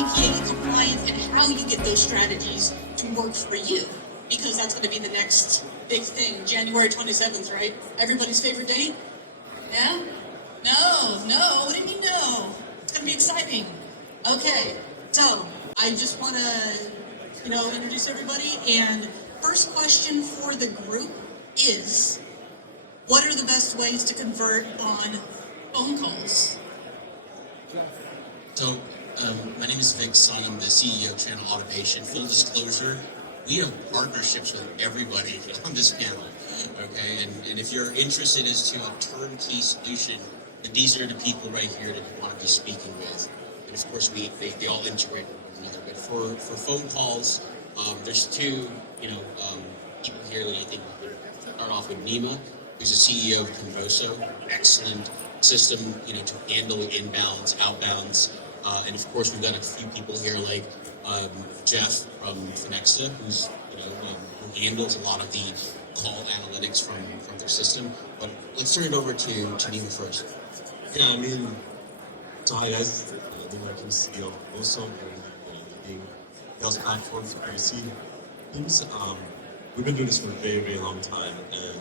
CPA compliant and how you get those strategies to work for you. Because that's going to be the next big thing, January 27th, right? Everybody's favorite date? Yeah? No. What do you mean no? It's going to be exciting. Okay, so I just want to, introduce everybody. And first question for the group is, what are the best ways to convert on phone calls? So, my name is Vic Sun. I'm the CEO of Channel Automation. Full disclosure, we have partnerships with everybody on this panel, okay? And if you're interested as to a turnkey solution, then these are the people right here that you want to be speaking with. And of course, they all integrate with one another. But for phone calls, there's two, people here that I think would start off with Nima, who's the CEO of Convoso, excellent system, to handle inbounds, outbounds. And of course, we've got a few people here like Jeff from Finexa, who's who handles a lot of the call analytics from their system. But let's turn it over to Nima first. Yeah, so hi guys, I'm the CEO of Convoso, leading sales platform for IoT teams. We've been doing this for a very, very long time, and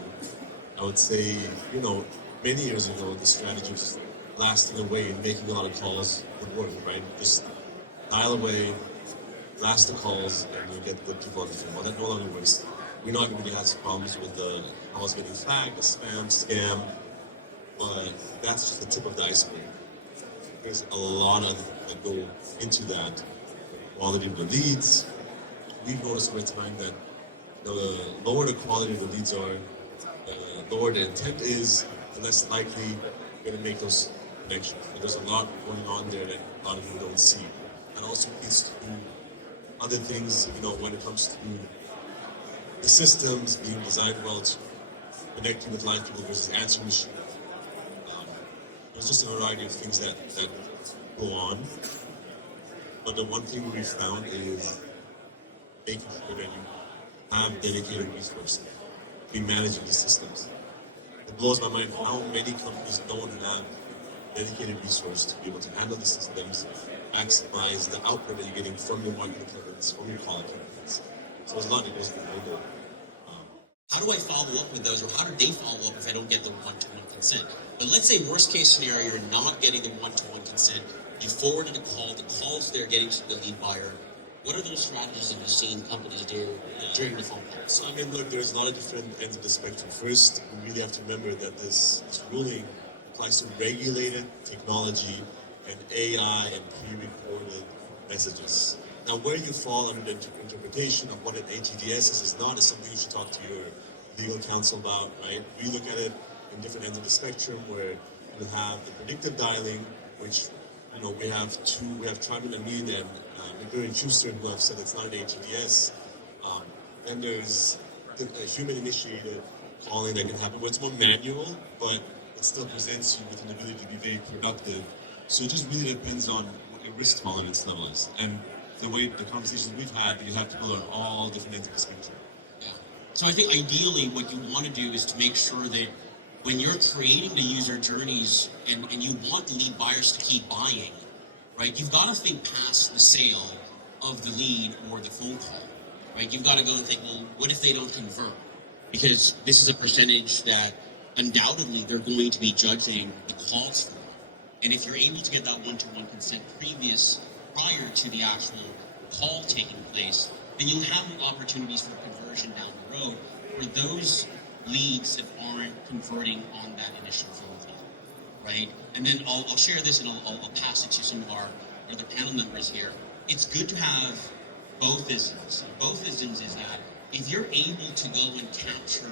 I would say, many years ago, the strategy was blasting away and making a lot of calls would work, right? Just dial away, blast the calls, and you get good people on the phone. Well, that no longer works. We know everybody has problems with the calls getting flagged, the spam, scam, but that's just the tip of the iceberg. There's a lot of that go into that. The quality of the leads. We've noticed over time that the lower the quality of the leads are, the lower the intent is, the less likely you're going to make those connections. But there's a lot going on there that a lot of people don't see. And also leads to other things, when it comes to the systems being designed well to connect you with live people versus answering machines. There's just a variety of things that go on. But the one thing we found is making sure that you have dedicated resources to be managing these systems. It blows my mind how many companies don't have dedicated resources to be able to handle the systems, maximize the output that you're getting from your marketing campaigns, from your call campaigns. So there's a lot that goes behind it. How do I follow up with those, or how do they follow up if I don't get the one-to-one consent? But let's say worst case scenario, you're not getting the one-to-one consent. You forwarded a call, the call's there getting to the lead buyer. What are those strategies that you've seen companies do during the phone calls? Look, there's a lot of different ends of the spectrum. First, we really have to remember that this ruling applies to regulated technology and AI and pre-recorded messages. Now, where you fall under the interpretation of what an ATDS is not is something you should talk to your legal counsel about, right? We look at it in different ends of the spectrum where you have the predictive dialing, which, we have Twyman Amin and Gary Schuster who have said it's not an ATDS. Then there's a human-initiated calling that can happen where it's more manual, but it still presents you with an ability to be very productive. So it just really depends on what your risk tolerance level is. And the way the conversations we've had, you have people on all different ends of the spectrum. Yeah. So I think ideally what you want to do is to make sure that when you're creating the user journeys and you want the lead buyers to keep buying, right, you've got to think past the sale of the lead or the phone call, right? You've got to go and think, well, what if they don't convert? Because this is a percentage that undoubtedly they're going to be judging the calls for. And if you're able to get that one-to-one consent prior to the actual call taking place, then you'll have opportunities for conversion down the road for those leads that aren't converting on that initial phone call, right? And then I'll share this and I'll pass it to some of our other panel members here. It's good to have both isms. Both isms is that if you're able to go and capture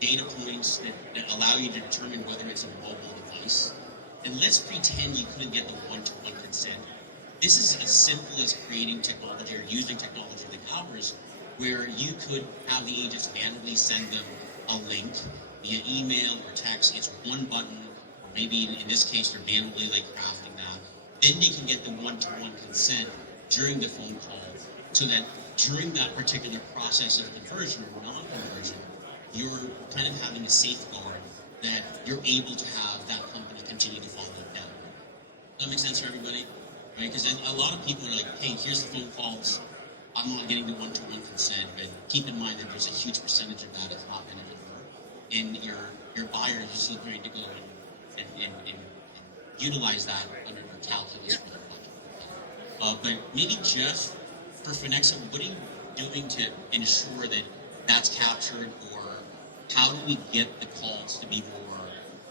data points that allow you to determine whether it's a mobile device, and let's pretend you couldn't get the one-to-one consent. This is as simple as creating technology or using technology that powers where you could have the agents manually send them a link via email or text. It's one button, or maybe in this case they're manually crafting that. Then they can get the one-to-one consent during the phone call so that during that particular process of conversion or non-conversion, you're kind of having a safeguard that you're able to have that company continue to follow it down. Does that make sense for everybody? right? Because a lot of people are like, hey, here's the phone calls. I'm not getting the one-to-one consent, but keep in mind that there's a huge percentage of that is not going to convert, and your buyer is still going to go and utilize that under their calculus for their budget. But maybe Jeff, for Finexa, what are you doing to ensure that that's captured, or how do we get the calls to be more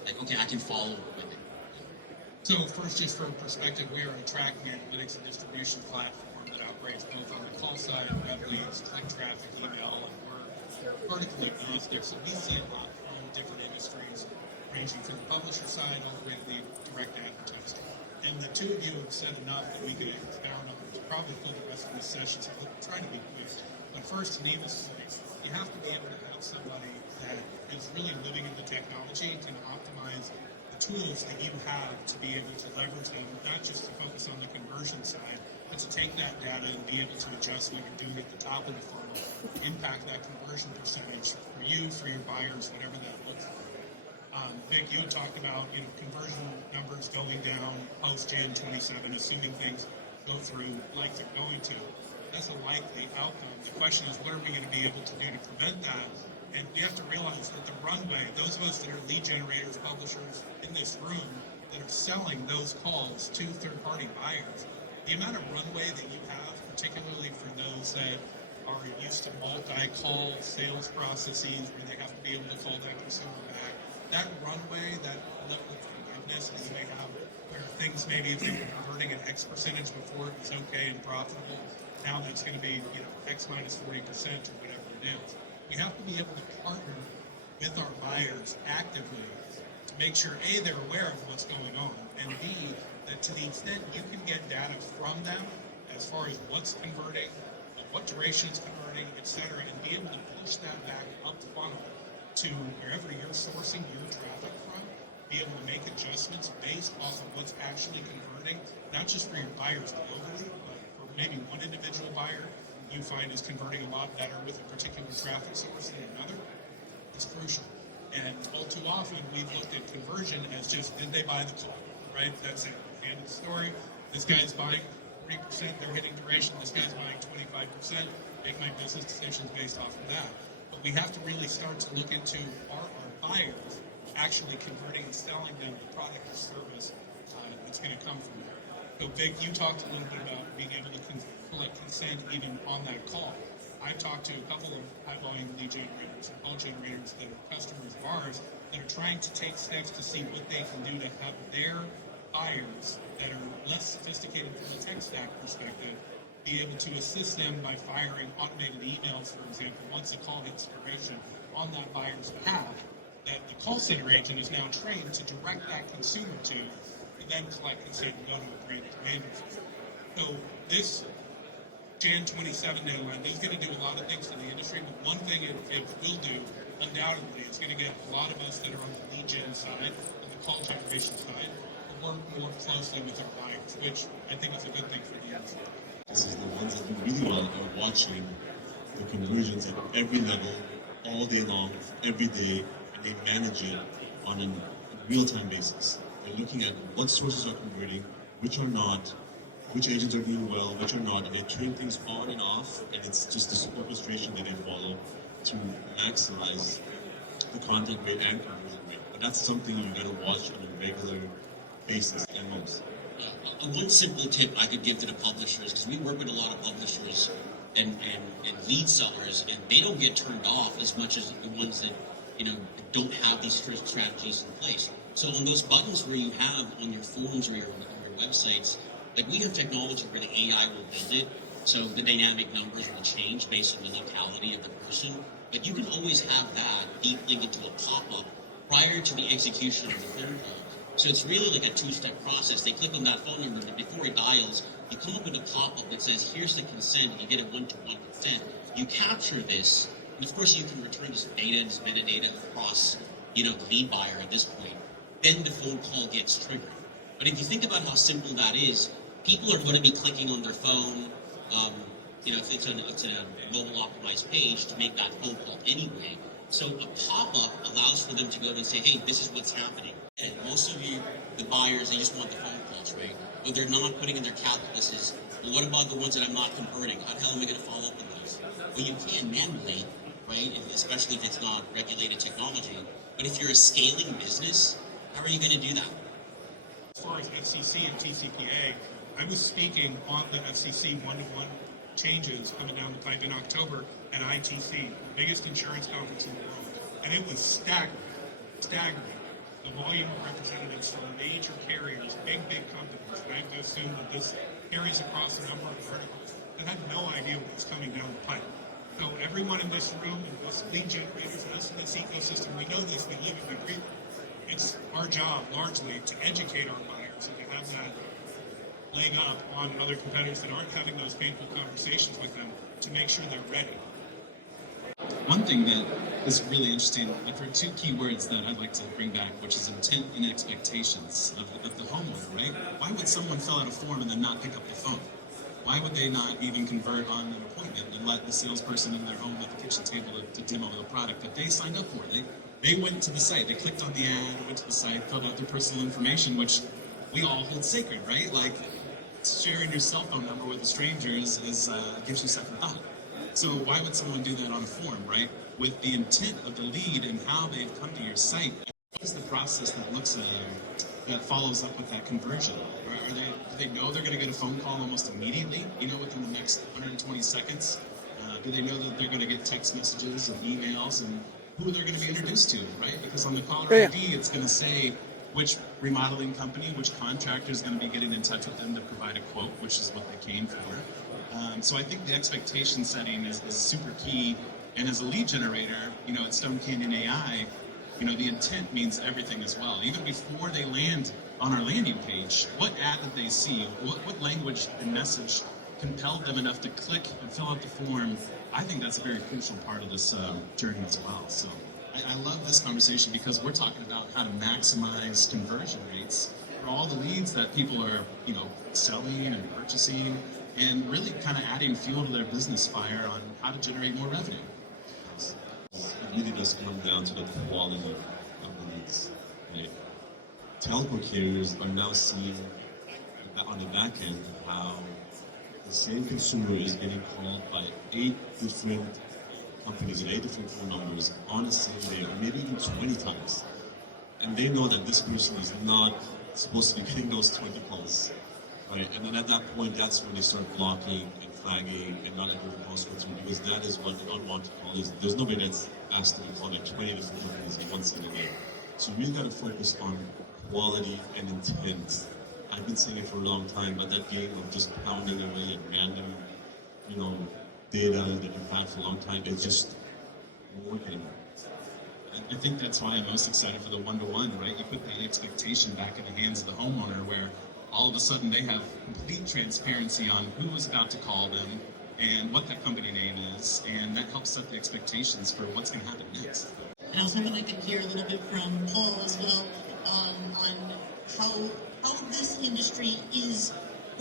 like, okay, I can follow up with it? So first, just for perspective, we are a tracking analytics and distribution platform that operates both on the call side, web leads, click traffic, email, and we're vertically agnostic. So we see a lot from different industries, ranging from the publisher side all the way to the direct advertising. And the two of you have said enough that we could expound on. Probably fill the rest of these sessions. I'll try to be quick. But first, to Neva's point, you have to be able to have somebody that is really living in the technology to optimize the tools that you have to be able to leverage them, not just to focus on the conversion side, but to take that data and be able to adjust what you're doing at the top of the funnel, impact that conversion percentage for you, for your buyers, whatever that looks like. Vic, you had talked about conversion numbers going down post Jan 27, assuming things go through like they're going to. That's a likely outcome. The question is, what are we going to be able to do to prevent that? And we have to realize that the runway, those of us that are lead generators, publishers in this room that are selling those calls to third-party buyers, the amount of runway that you have, particularly for those that are used to multi-call sales processes where they have to be able to call that consumer back, that runway, that level of forgiveness that you may have, where things maybe if they were converting at X percentage before it was okay and profitable, now that's going to be X minus 40% or whatever it is. We have to be able to partner with our buyers actively to make sure A, they're aware of what's going on, and B, that to the extent you can get data from them as far as what's converting, what duration is converting, etc., and be able to push that back up funnel to wherever you're sourcing your traffic from, be able to make adjustments based off of what's actually converting, not just for your buyers globally, but for maybe one individual buyer you find is converting a lot better with a particular traffic source than another, is crucial. And all too often, we've looked at conversion as just, did they buy the call, right? That's it. End of the story. This guy's buying 40%, they're hitting duration. This guy's buying 25%. Make my business decisions based off of that. But we have to really start to look into our buyers actually converting and selling them the product or service that's going to come from there. So, Vic, you talked a little bit about being able to collect consent even on that call. I've talked to a couple of high-volume lead generators and call generators that are customers of ours that are trying to take steps to see what they can do to have their buyers that are less sophisticated from a tech stack perspective be able to assist them by firing automated emails, for example, once the call hits duration on that buyer's behalf, that the call center agent is now trained to direct that consumer to then collect consent and go to a brand demand system. So this Jan 27 deadline is going to do a lot of things to the industry, but one thing it will do, undoubtedly, is going to get a lot of us that are on the lead gen side, on the call generation side, to work more closely with our buyers, which I think is a good thing for the industry. This is the ones that do really well are watching the conversions at every level, all day long, every day, and they manage it on a real-time basis. They're looking at what sources are converting, which are not, which agents are doing well, which are not, and they turn things on and off, and it's just this orchestration that they follow to maximize the content rate and conversion rate. But that's something you gotta watch on a regular basis and most. One simple tip I could give to the publishers, because we work with a lot of publishers and lead sellers, and they don't get turned off as much as the ones that don't have these strategies in place. So on those buttons where you have on your phones or your websites, like we have technology where the AI will build it, so the dynamic numbers will change based on the locality of the person. But you can always have that deep link into a pop-up prior to the execution of the phone call. So it's really like a two-step process. They click on that phone number, and before it dials, you come up with a pop-up that says, here's the consent, and you get a one-to-one consent. You capture this, and of course you can return this data, this metadata across, the lead buyer at this point. Then the phone call gets triggered. But if you think about how simple that is, people are going to be clicking on their phone, if it's a mobile optimized page to make that phone call anyway. So a pop-up allows for them to go and say, hey, this is what's happening. And most of you, the buyers, they just want the phone calls, right? what they're not putting in their calculus is, well, what about the ones that I'm not converting? How the hell am I going to follow up with those? Well, you can manually, right? Especially if it's not regulated technology. But if you're a scaling business, how are you going to do that? As far as FCC and TCPA, I was speaking on the FCC one-to-one changes coming down the pipe in October at ITC, the biggest insurance conference in the world, and it was staggering. The volume of representatives from major carriers, big companies, and I have to assume that this carries across a number of verticals that had no idea what was coming down the pipe. So everyone in this room, and us lead generators, and us in this ecosystem, we know this, we live it, we breathe it. It's our job, largely, to educate our buyers and to have that laying up on other competitors that aren't having those painful conversations with them to make sure they're ready. One thing that is really interesting, I've heard two key words that I'd like to bring back, which is intent and expectations of the homeowner, right? Why would someone fill out a form and then not pick up the phone? Why would they not even convert on an appointment and let the salesperson in their home at the kitchen table to demo the product that they signed up for? They went to the site, they clicked on the ad, went to the site, filled out their personal information, which we all hold sacred, right? Like, sharing your cell phone number with a stranger gives you second thought. So why would someone do that on a form, right? With the intent of the lead and how they've come to your site, what is the process that follows up with that conversion? Do they know they're going to get a phone call almost immediately? Within the next 120 seconds? Do they know that they're going to get text messages and emails and who they're going to be introduced to, right? Because on the caller ID, it's going to say which remodeling company, which contractor is going to be getting in touch with them to provide a quote, which is what they came for. So I think the expectation setting is super key. And as a lead generator, at Stone Canyon AI, the intent means everything as well. Even before they land on our landing page, what ad did they see? What language and message compelled them enough to click and fill out the form? I think that's a very crucial part of this journey as well. So I love this conversation because we're talking about how to maximize conversion rates for all the leads that people are, selling and purchasing, and really kind of adding fuel to their business fire on how to generate more revenue. It really does come down to the quality of the leads. Right? Telco carriers are now seeing on the back end how the same consumer is getting called by 8 different companies and 8 different phone numbers on the same day, or maybe even 20 times. And they know that this person is not supposed to be getting those 20 calls. Right? And then at that point, that's when they start blocking and flagging and not letting the calls go through, because that is what the unwanted call is. There's nobody that's asked to be called at 20 different companies in one single day. So we really got to focus on quality and intent. I've been saying it for a long time, but that game of just pounding away at random, data that you've had for a long time, it's just working. I think that's why I'm most excited for the one-to-one, right? You put that expectation back in the hands of the homeowner where all of a sudden they have complete transparency on who is about to call them and what that company name is, and that helps set the expectations for what's going to happen next. And I was hoping I could hear a little bit from Paul as well on how this industry is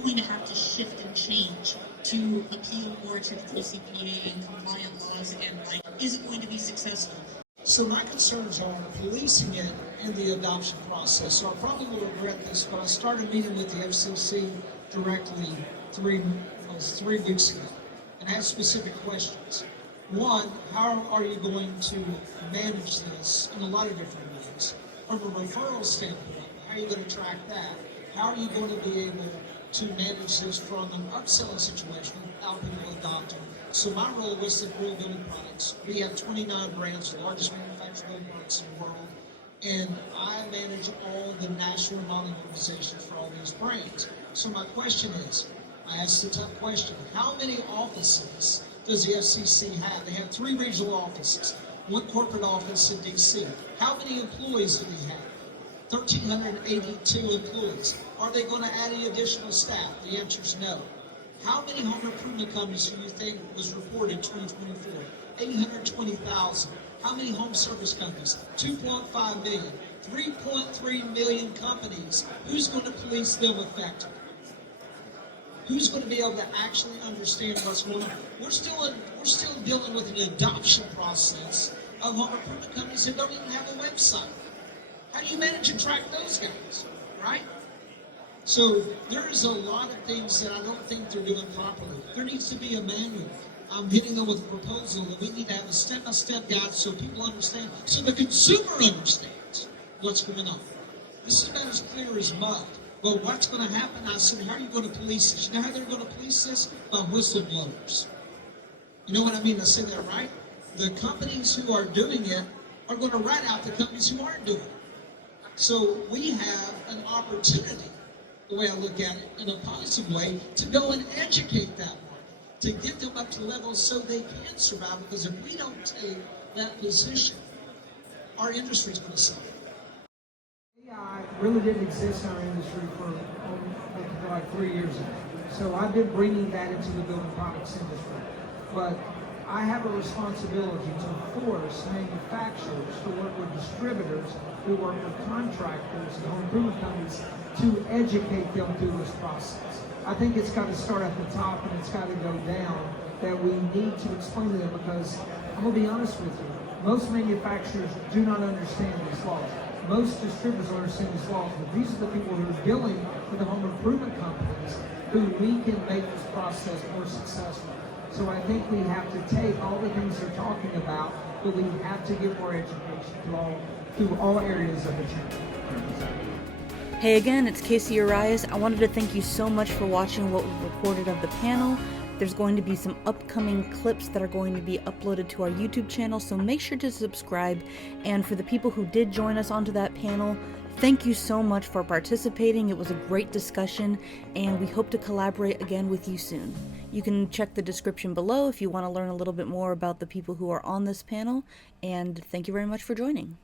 going to have to shift and change to appeal more to the TCPA and compliant laws, and is it going to be successful? So my concerns are policing it in the adoption process. So I probably will regret this, but I started meeting with the FCC directly 3 weeks ago, and I had specific questions. One, how are you going to manage this in a lot of different ways? From a referral standpoint, how are you going to track that? How are you going to be able to manage this from an upselling situation without people adopting? So my role was to grow building products. We have 29 brands, the largest manufacturer building products in the world, and I manage all the national modeling organizations for all these brands. So my question is, I asked the tough question, how many offices does the FCC have? They have 3 regional offices, 1 corporate office in DC. How many employees do they have? 1,382 employees. Are they going to add any additional staff? The answer is no. How many home improvement companies do you think was reported in 2024? 820,000. How many home service companies? 2.5 million. 3.3 million companies. Who's going to police them effectively? Who's going to be able to actually understand what's going on? We're still dealing with an adoption process of home improvement companies that don't even have a website. How do you manage and track those guys, right? So there is a lot of things that I don't think they're doing properly. There needs to be a manual. I'm hitting them with a proposal that we need to have a step-by-step guide so people understand, so the consumer understands what's going on. This is about as clear as mud. Well, what's going to happen? I said, how are you going to police this? You know how they're going to police this? By whistleblowers. You know what I mean? I say that right? The companies who are doing it are going to rat out the companies who aren't doing it. So we have an opportunity, the way I look at it, in a positive way, to go and educate that market, to get them up to levels so they can survive. Because if we don't take that position, our industry is going to suffer. AI really didn't exist in our industry for like 3 years ago. So I've been bringing that into the building products industry. But I have a responsibility to force manufacturers to work with distributors, who work with contractors and home improvement companies to educate them through this process. I think it's got to start at the top and it's got to go down, that we need to explain to them, because I'm going to be honest with you, most manufacturers do not understand these laws. Most distributors don't understand these laws, but these are the people who are dealing with the home improvement companies who we can make this process more successful. So I think we have to take all the things they're talking about, but we have to give more education through all areas of the chain. Hey again, it's Casey Arias. I wanted to thank you so much for watching what we recorded of the panel. There's going to be some upcoming clips that are going to be uploaded to our YouTube channel, so make sure to subscribe. And for the people who did join us onto that panel, thank you so much for participating. It was a great discussion, and we hope to collaborate again with you soon. You can check the description below if you want to learn a little bit more about the people who are on this panel, and thank you very much for joining.